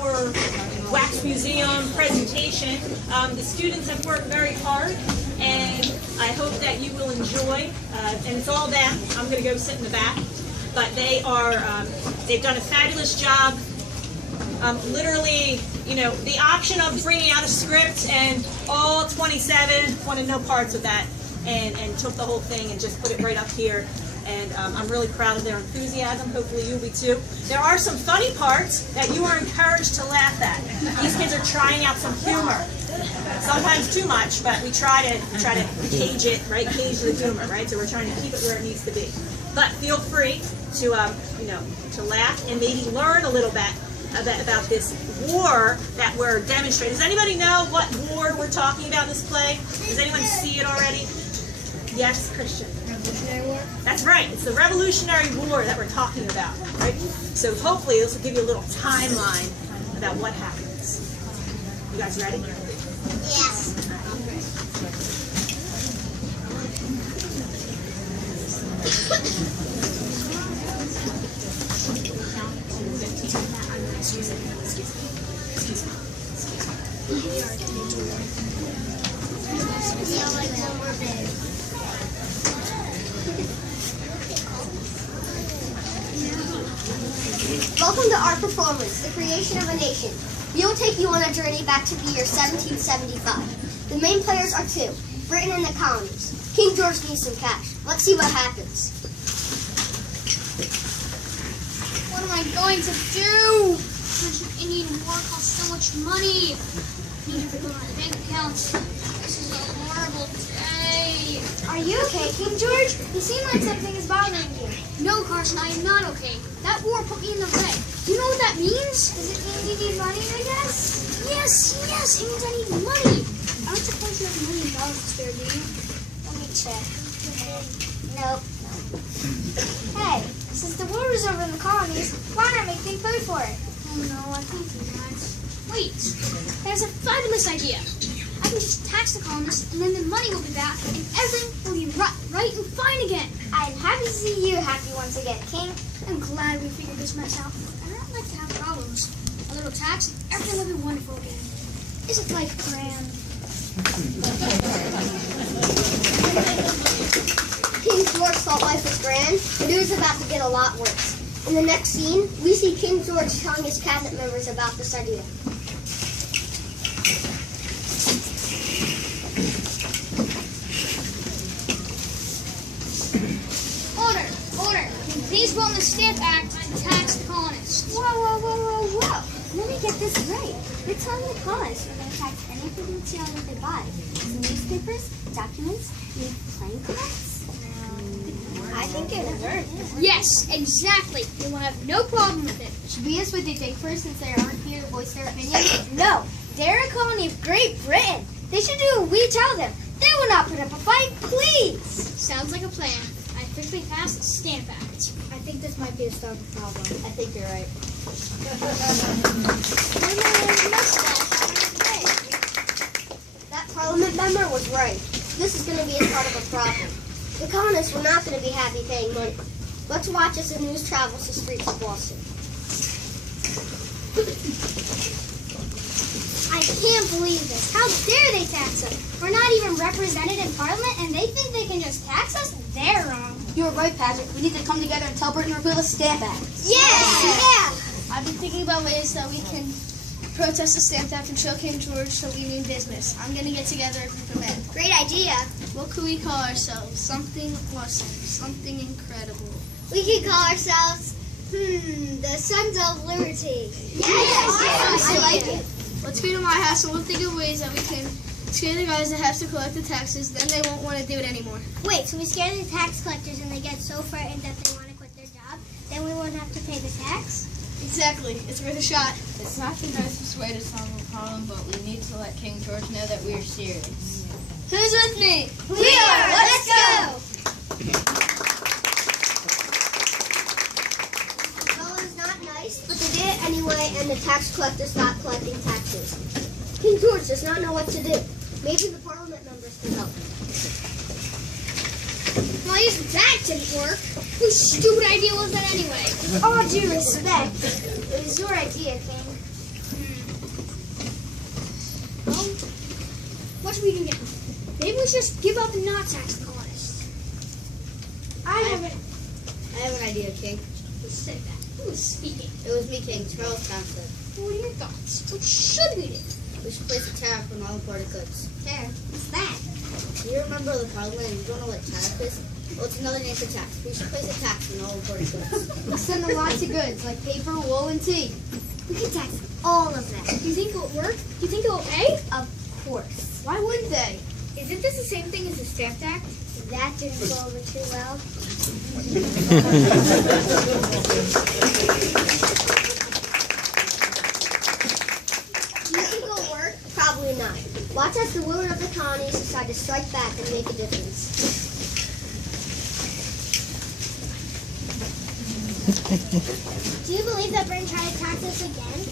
our Wax Museum presentation. The students have worked very hard, and I hope that you will enjoy. And it's all them. I'm going to go sit in the back. But they are, they've done a fabulous job. Literally, you know, the option of bringing out a script and all 27 wanted no parts of that, and took the whole thing and just put it right up here. And I'm really proud of their enthusiasm. Hopefully you'll be too. There are some funny parts that you are encouraged to laugh at. These kids are trying out some humor. Sometimes too much, but we try to cage it, right? Cage the humor, right? So we're trying to keep it where it needs to be. But feel free to, you know, to laugh and maybe learn a little bit about this war that we're demonstrating. Does anybody know what war we're talking about in this play? Does anyone see it already? Yes, Christian. Revolutionary War? That's right. It's the Revolutionary War that we're talking about, right? So hopefully this will give you a little timeline about what happens. You guys ready? Yes. Welcome to our performance, The Creation of a Nation. We will take you on a journey back to the year 1775. The main players are two, Britain and the colonies. King George needs some cash. Let's see what happens. What am I going to do? This Indian war costs so much money. I need to go to my bank account. This is a horrible day. Are you okay, King George? You seem like something is bothering you. No, Carson, I am not okay. That war put me in the red. Do you know what that means? Does it mean you need money, I guess? Yes, it means I need money. I don't suppose you have $1 million to spare, do you? Let me check. Nope. Hey, since the war is over in the colonies, why not make big food for it? Oh no, I can't do that. Wait, there's a fabulous idea. I can just tax the colonists, and then the money will be back, and everything will be right and fine again. I'm happy to see you happy once again, King. I'm glad we figured this mess out. I don't like to have problems. A little tax, and everything will be wonderful again. Isn't life grand? King George thought life was grand, but it was about to get a lot worse. In the next scene, we see King George telling his cabinet members about this idea. Order! Please vote on the Stamp Act and tax the colonists. Whoa. Let me get this right. We're telling the colonists we're going to tax anything material that they buy. Newspapers, documents, new playing cards. I think it would work. Yes, exactly. They will have no problem with it. Should we ask what they think first since they aren't here to voice their opinion? No. They're a colony of Great Britain. They should do what we tell them. They will not put up a fight, please. Sounds like a plan. I officially passed the Stamp Act. I think this might be a starting problem. I think you're right. That Parliament member was right. This is going to be a part of a problem. The colonists were not going to be happy paying money. Let's watch as the news travels the streets of Boston. I can't believe this. How dare they tax us? We're not even represented in Parliament, and they think they can just tax us? They're wrong. You're right, Patrick. We need to come together and tell Britain to repeal the Stamp Act. Yeah! I've been thinking about ways that we can protest the Stamp Act and show King George so we mean business. I'm going to get together a group of men. Great idea. What could we call ourselves? Something awesome. Something incredible. We could call ourselves, the Sons of Liberty. Yes! I like it. Let's go to my house and we'll think of ways that we can scare the guys that have to collect the taxes. Then they won't want to do it anymore. Wait, so we scare the tax collectors and they get so frightened that they want to quit their job? Then we won't have to pay the tax? Exactly. It's worth a shot. It's not the nicest way to solve a problem, but we need to let King George know that we are serious. Who's with me? We are! Let's go! Well, it's not nice, but they did it anyway, and the tax collectors stopped collecting taxes. King George does not know what to do. Maybe the Parliament members can help. Well, I guess that didn't work. Whose stupid idea was that anyway? All due respect, it was your idea, King. What should we do now? Maybe we should just give up and not tax the colonists. I have an idea, King. Who said that? Who was speaking? It was me, King. Charles Townsend. What are your thoughts? What should we do? We should place a tariff on all imported goods. There. What's that? Do you remember the Parliament and you don't know what tariff is? Well, it's another name for tax. We should place a tax on all imported goods. We'll send them lots of goods, like paper, wool, and tea. We can tax all of them. Do you think it will work? Do you think it will pay? Of course. Why wouldn't they? Isn't this the same thing as the stamp act? That didn't go over too well. Do you think it'll work? Probably not. Watch as the women of the colonies decide to strike back and make a difference. Do you believe that Britain tried to tax us again?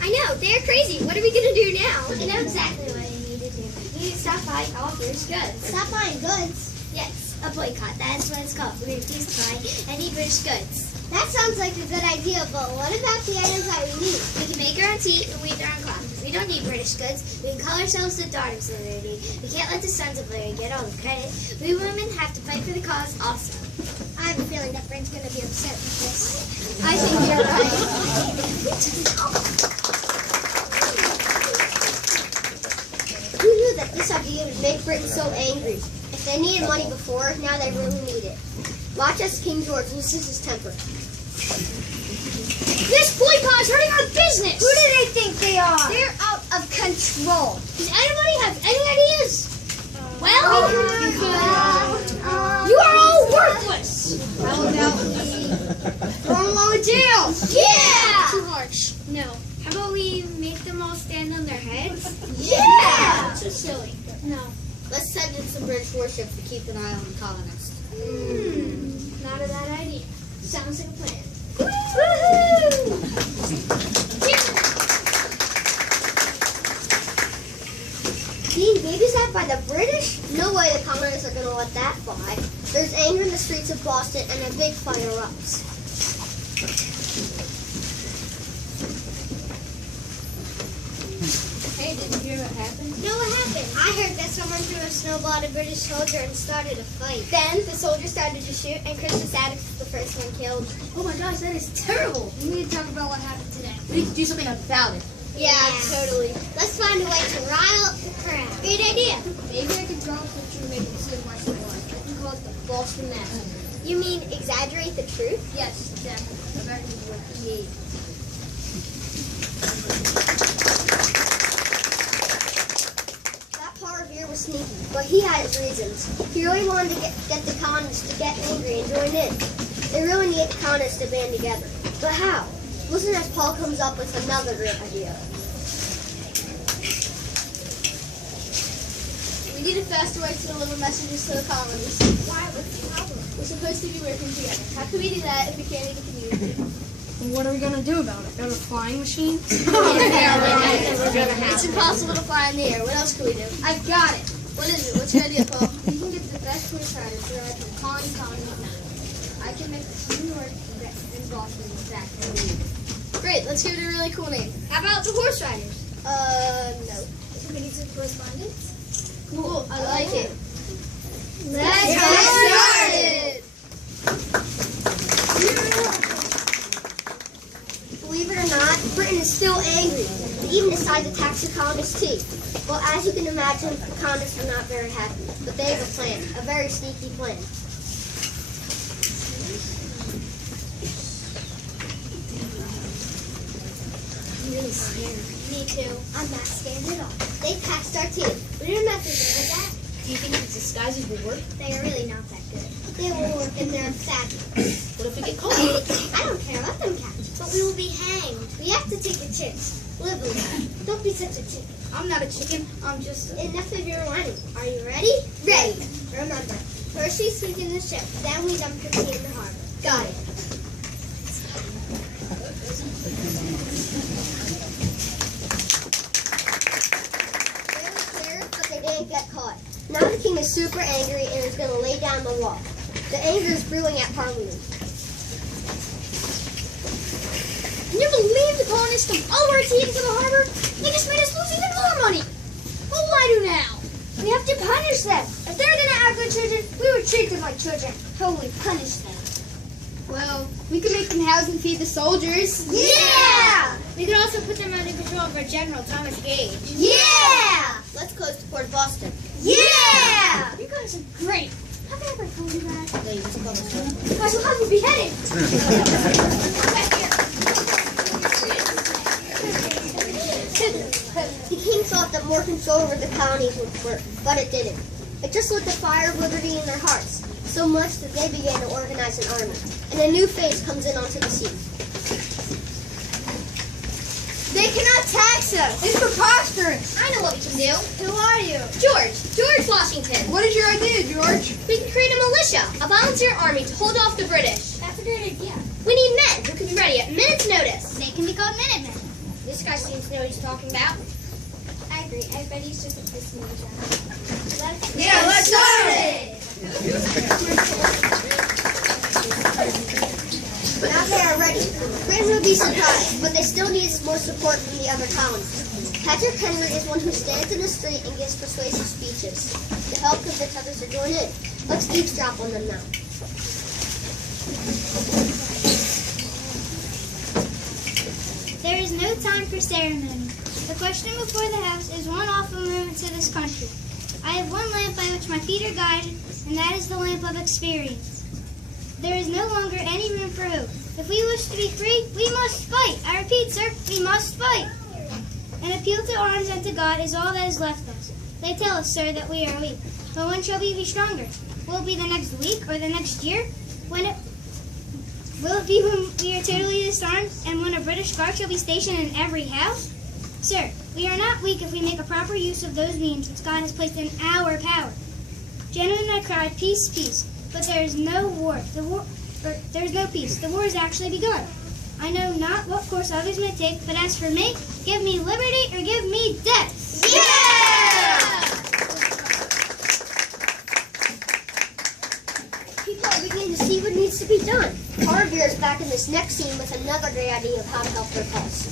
I know, they're crazy. What are we going to do now? I know exactly what you need to do. You need to stop buying all British goods. Stop buying goods? Yes, a boycott. That's what it's called. We refuse to buy any British goods. That sounds like a good idea, but what about the items that we need? We can make our own tea and weave our own cloth. We don't need British goods. We can call ourselves the daughters of Liberty. We can't let the sons of Liberty get all the credit. We women have to fight for the cause also. I have a feeling that Brent's going to be upset with this. I think you're right. Who knew that this idea would make Britain so angry? If they needed money before, now they really need it. Watch as King George loses his temper. This boycott is hurting our business! Who do they think they are? They're out of control. Does anybody have any ideas? Well, you are all worthless. How about we throw them all in jail? Yeah! Too harsh. No. How about we make them all stand on their heads? Yeah! So silly. No. Let's send in some British warships to keep an eye on the colonists. Not a bad idea. Sounds like a plan. Being babysat by the British? No way the colonists are going to let that fly. There's anger in the streets of Boston and a big fight erupts. Hey, did you hear what happened? No, what happened? I heard that someone threw a snowball at a British soldier and started a fight. Then the soldier started to shoot, and Christmas Adams was the first one killed. Oh my gosh, that is terrible. We need to talk about what happened today. We need to do something about it. Yeah, totally. Let's find a way to rile up the crowd. Great idea. Maybe I could draw a picture and make it seem like it was. I can call it the Boston Massacre. You mean exaggerate the truth? Yes, exactly. A very good word. Yeah. That Parvier was sneaky, but he had his reasons. He really wanted to get the colonists to get angry and join in. They really needed the colonists to band together. But how? Listen as Paul comes up with another great idea. We need a faster way to deliver messages to the colonies. Why? What's the problem? We're supposed to be working together. How can we do that if we can't even communicate? What are we going to do about it? Got a flying machine? It's impossible to fly in the air. What else can we do? I've got it. What is it? What's your idea, Paul? We can get the best Swiss riders to ride from colony to colony. I can make New York and Boston exactly. Great, let's give it a really cool name. How about the horse riders? No. We need some correspondence. Cool, I like it. Let's get started! Believe it or not, Britain is still angry. They even decided to tax the colonists too. Well, as you can imagine, the colonists are not very happy. But they have a plan, a very sneaky plan. I'm really scared. Me too. I'm not scared at all. They taxed our tea. We didn't have to deal with that. Do you think the disguises will work? They are really not that good. They will work and they're fabulous. What if we get caught? I don't care. Let them catch. But we will be hanged. We have to take a chance. Live with it. Don't be such a chicken. I'm not a chicken. I'm just a... Enough of your whining. Are you ready? Ready. Remember, first we sink in the ship, then we dump your tea in the harbor. Got it. They were scared, but they didn't get caught. Now the king is super angry and is going to lay down the law. The anger is brewing at Parliament. Can you believe the colonists come all our tea into the harbor, they just made us lose even more money. What will I do now? We have to punish them. If they're gonna act like children, we would treat them like children. Totally punish them. Well, we could make them house and feed the soldiers. Yeah! We could also put them under control of our General Thomas Gage. Yeah! Let's close to Port Boston. Yeah! You guys are great. Have I ever told you that? No, you took all this one. You guys will have me beheaded. The king thought that more control over the colonies would work, but it didn't. It just lit the fire of liberty in their hearts, so much that they began to organize an army, and a new phase comes in onto the scene. They cannot tax us. It's preposterous. I know what we can do. Who are you? George Washington. What is your idea, George? We can create a militia, a volunteer army to hold off the British. That's a great idea. We need men who can be ready at minute's notice. They can be called Minutemen. This guy seems to know what he's talking about. I agree. Everybody's just a piss major. Yeah, let's start it. Now they are ready. Britain will be surprised, but they still need more support from the other colonies. Patrick Henry is one who stands in the street and gives persuasive speeches. To help convince others to join in, let's eavesdrop on them now. There is no time for ceremony. The question before the House is one awful moment to this country. I have one lamp by which my feet are guided, and that is the lamp of experience. There is no longer any room for hope. If we wish to be free, we must fight. I repeat, sir, we must fight. An appeal to arms and to God is all that is left us. They tell us, sir, that we are weak. But when shall we be stronger? Will it be the next week or the next year? Will it be when we are totally disarmed and when a British guard shall be stationed in every house? Sir, we are not weak if we make a proper use of those means which God has placed in our power. Gentlemen, I cried, peace, peace. But there is no war. There is no peace. The war has actually begun. I know not what course others may take, but as for me, give me liberty or give me death. Yeah! People are beginning to see what needs to be done. Harvey is back in this next scene with another great idea of how to help their cause.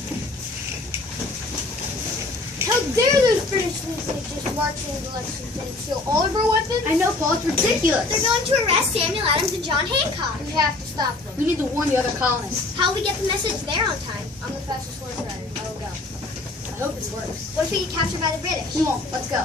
How dare those British losers just march into Lexington and steal all of our weapons? I know, Paul, it's ridiculous. They're going to arrest Samuel Adams and John Hancock. We have to stop them. We need to warn the other colonists. How will we get the message there on time? I'm the fastest horse rider. I will go. I hope it works. What if we get captured by the British? We won't. Let's go.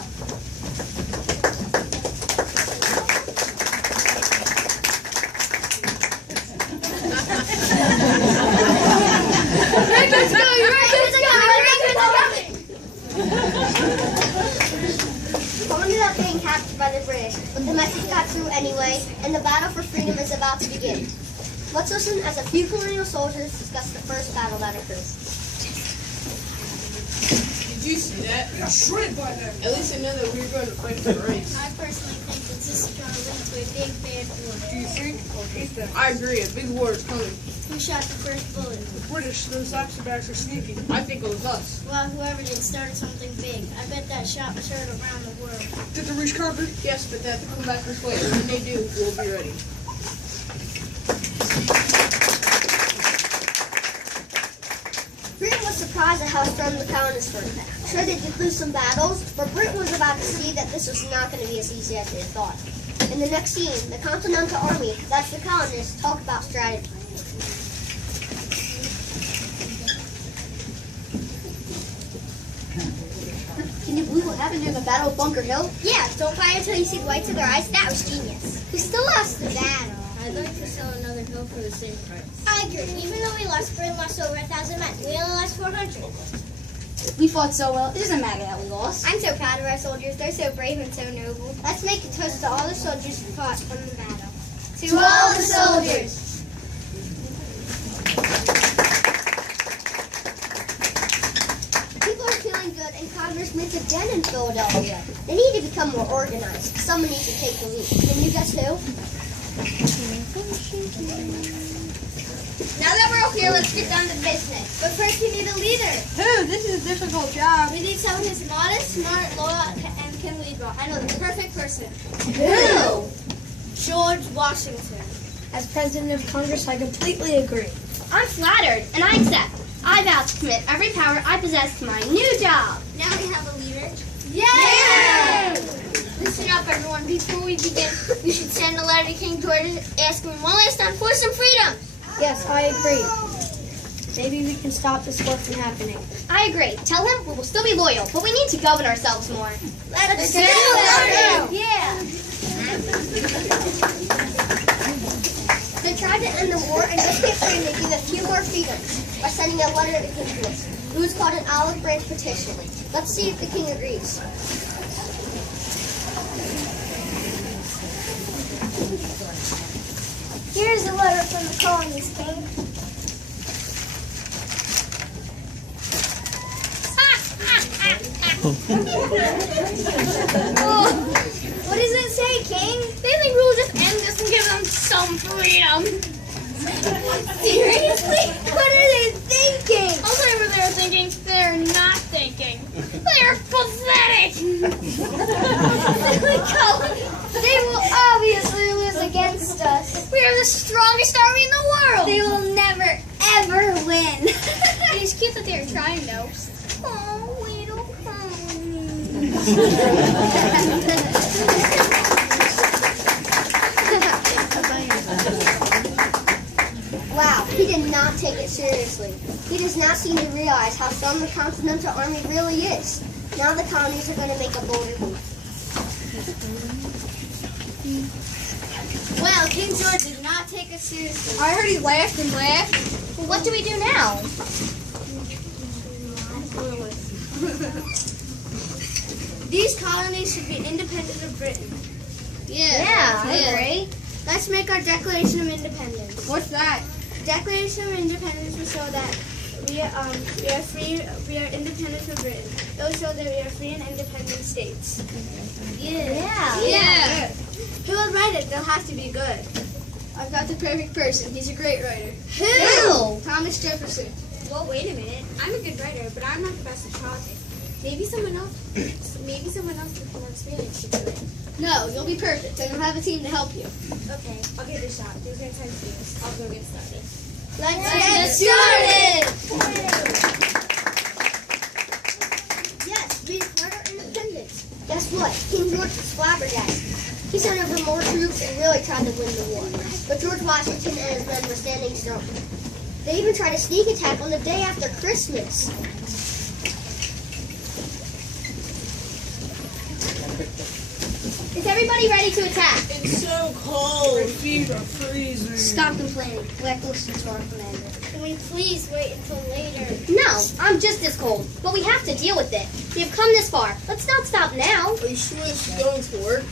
Paul ended up being captured by the British, but the message got through anyway, and the battle for freedom is about to begin. Let's listen as a few colonial soldiers discuss the first battle that occurred. Did you see that? At least I know that we were going to fight for rights. I personally think that this is going to lead to a big bad war. Do you think? I agree. A big war is coming. Who shot the first bullet? The British, those Oxybacks are sneaky. I think it was us. Well, whoever did started something big. I bet that shot was heard around the world. Did the reach Concord? Yes, but they have to come back this way. When they do, we'll be ready. Britain was surprised at how strong the colonists were. Sure, they did lose some battles, but Britain was about to see that this was not going to be as easy as they thought. In the next scene, the Continental Army, that's the colonists, talk about strategy. Can you believe what happened during the Battle of Bunker Hill? Yeah, don't buy it until you see the whites of their eyes. That was genius. We still lost the battle. I'd like to sell another hill for the same price. I agree. Even though we lost, Britain lost over 1,000 men. We only lost 400. We fought so well. It doesn't matter that we lost. I'm so proud of our soldiers. They're so brave and so noble. Let's make a toast to all the soldiers who fought from the battle. To all the soldiers! People are feeling good, and Congress meets again in Philadelphia. They need to become more organized. Someone needs to take the lead. Can you guess who? Now that we're all here, let's get down to business. But first, we need a leader. Who? This is a difficult job. We need someone who's modest, smart, loyal, and can lead well. I know the perfect person. Who? George Washington. As president of Congress, I completely agree. I'm flattered, and I accept. I vow to commit every power I possess to my new job. Now we have a leader. Yay! Listen up, everyone. Before we begin, we should send a letter to King George asking him one last time for some freedom. Yes, I agree. Maybe we can stop this war from happening. I agree. Tell him we will still be loyal, but we need to govern ourselves more. Let's do it! Yeah. They tried to end the war and just kept trying to give a few more freedoms by sending a letter to King George. It was called an olive branch petition. Let's see if the king agrees. Here's a letter from the colonies, King. What does it say, King? They think we'll just end this and give them some freedom. Seriously? What are they thinking? I'll tell you what they're thinking. They're not thinking. They're pathetic. They will obviously lose against us. We are the strongest army in the world. They will never, ever win. It is cute that they are trying, though. Oh, little pony. Wow, he did not take it seriously. He does not seem to realize how strong the Continental Army really is. Now the colonies are going to make a bolder move. Well, King George did not take us seriously. I heard he laughed and laughed. Well, what do we do now? These colonies should be independent of Britain. Yeah, I agree. Let's make our Declaration of Independence. What's that? Declaration of Independence will show that we are free. We are independent from Britain. It will show that we are free and independent states. Yeah. Who will write it? They'll have to be good. I've got the perfect person. He's a great writer. Who? Thomas Jefferson. Well, wait a minute. I'm a good writer, but I'm not the best at talking. Maybe someone else with more experience should do it. No, you'll be perfect, and you'll have a team to help you. Okay, I'll give it a shot. There's no time to do this. I'll go get started. Let's get started! Yes, we declared our independence. Guess what? King George was flabbergasted. He sent over more troops and really tried to win the war. But George Washington and his men were standing strong. They even tried a sneak attack on the day after Christmas. Is everybody ready to attack? It's so cold. My feet are freezing. Stop complaining. We have to listen to our commander. Can we please wait until later? No, I'm just as cold. But we have to deal with it. We have come this far. Let's not stop now. Are you sure this is going to work?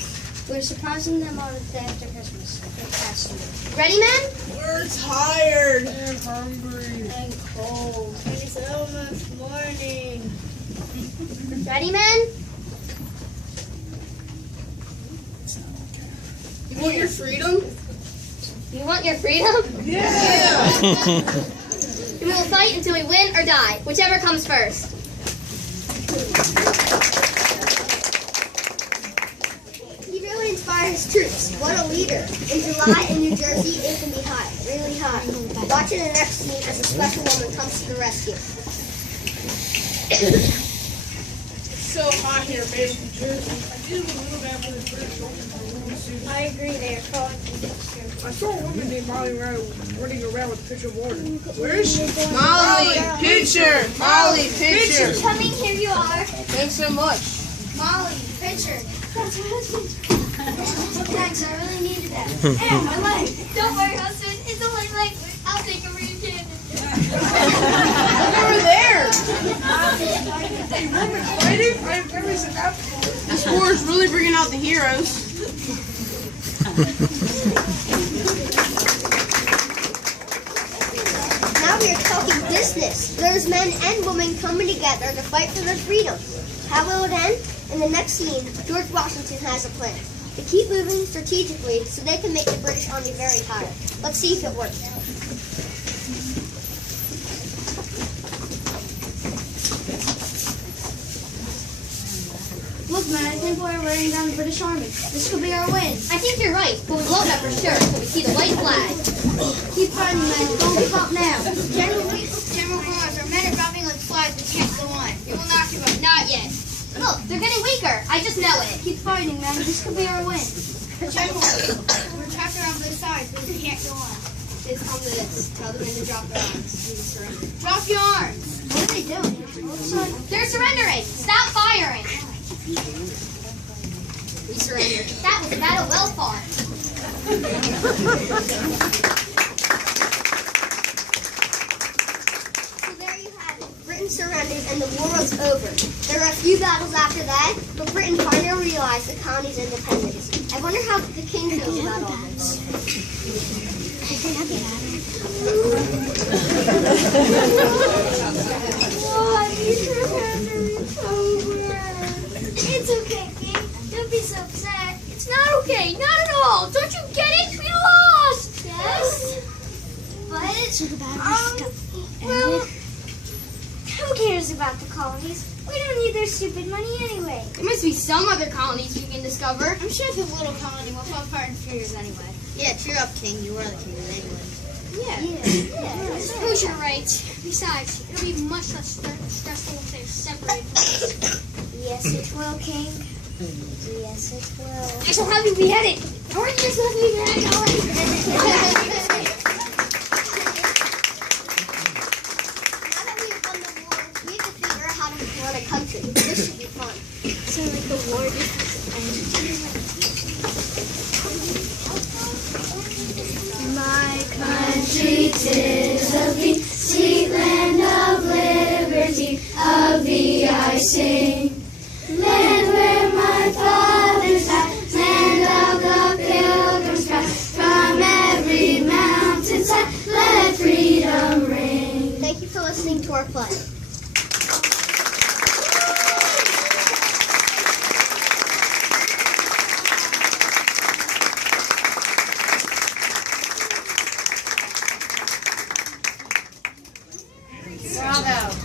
We're surprising them on the day after Christmas. Ready, men? We're tired and hungry. And cold. And it's almost morning. Ready, men? You want your freedom? You want your freedom? Yeah! We will fight until we win or die, whichever comes first. He really inspired his troops. What a leader. In July in New Jersey, it can be hot, really hot. Watching the next scene as a special woman comes to the rescue. It's so hot here, baby, in Jersey. I did a little bit for the British soldiers. I agree, they are calling for this. I saw a woman named Molly running around with a pitcher of water. Where is she? Molly, pitcher. Molly, pitcher. Coming, here you are. Thanks so much. Molly, pitcher. That's my husband. Thanks, I really needed that. Ow, my leg. Don't worry, husband. It's only leg. I'll take over your kid. Look over there! Hey, woman fighting? I've never seen that before. This war is really bringing out the heroes. Now we are talking business. There's men and women coming together to fight for their freedom. How will it end? In the next scene, George Washington has a plan. To keep moving strategically so they can make the British Army very tired. Let's see if it works. Look, man, I think we're wearing down the British Army. This could be our win. I think you're right, but we won't know for sure until we see the white flag. Keep fighting, man. Don't give up now. General Grant, our I just know it. Keep fighting, man. This could be our win. General, we're trapped around both sides, but we can't go on. Just come to this. Tell the men to drop their arms. We will surrender. Drop your arms. What are they doing? They're surrendering. Stop firing. We surrender. That was a battle well fought. So there you have it. Britain surrendered and the war was over. There were a few battles after that, but Britain finally realized the colony's independence. I wonder how the king feels about all this. It's okay, King. Don't be so upset. It's not okay. Not at all. Don't you get it? We lost. Yes? But, well, who cares about the colonies? We don't need their stupid money anyway. There must be some other colonies we can discover. I'm sure the little colony will fall apart in 3 years anyway. Yeah, cheer up, King. You were the king of England. I suppose you're right. Besides, it'll be much less stressful if they're separated from us. Yes, it will, King. Yes, it will. I shall have you beheaded. Or you just have me beheaded. Now that we have won the war, we have to figure out how to run a country. This should be fun. So, like, the war just My country, 'tis of thee, sweet land of liberty, of thee I sing. Land where my fathers died, land of the pilgrims path, from every mountainside, let freedom ring. Thank you for listening to our play. Bravo.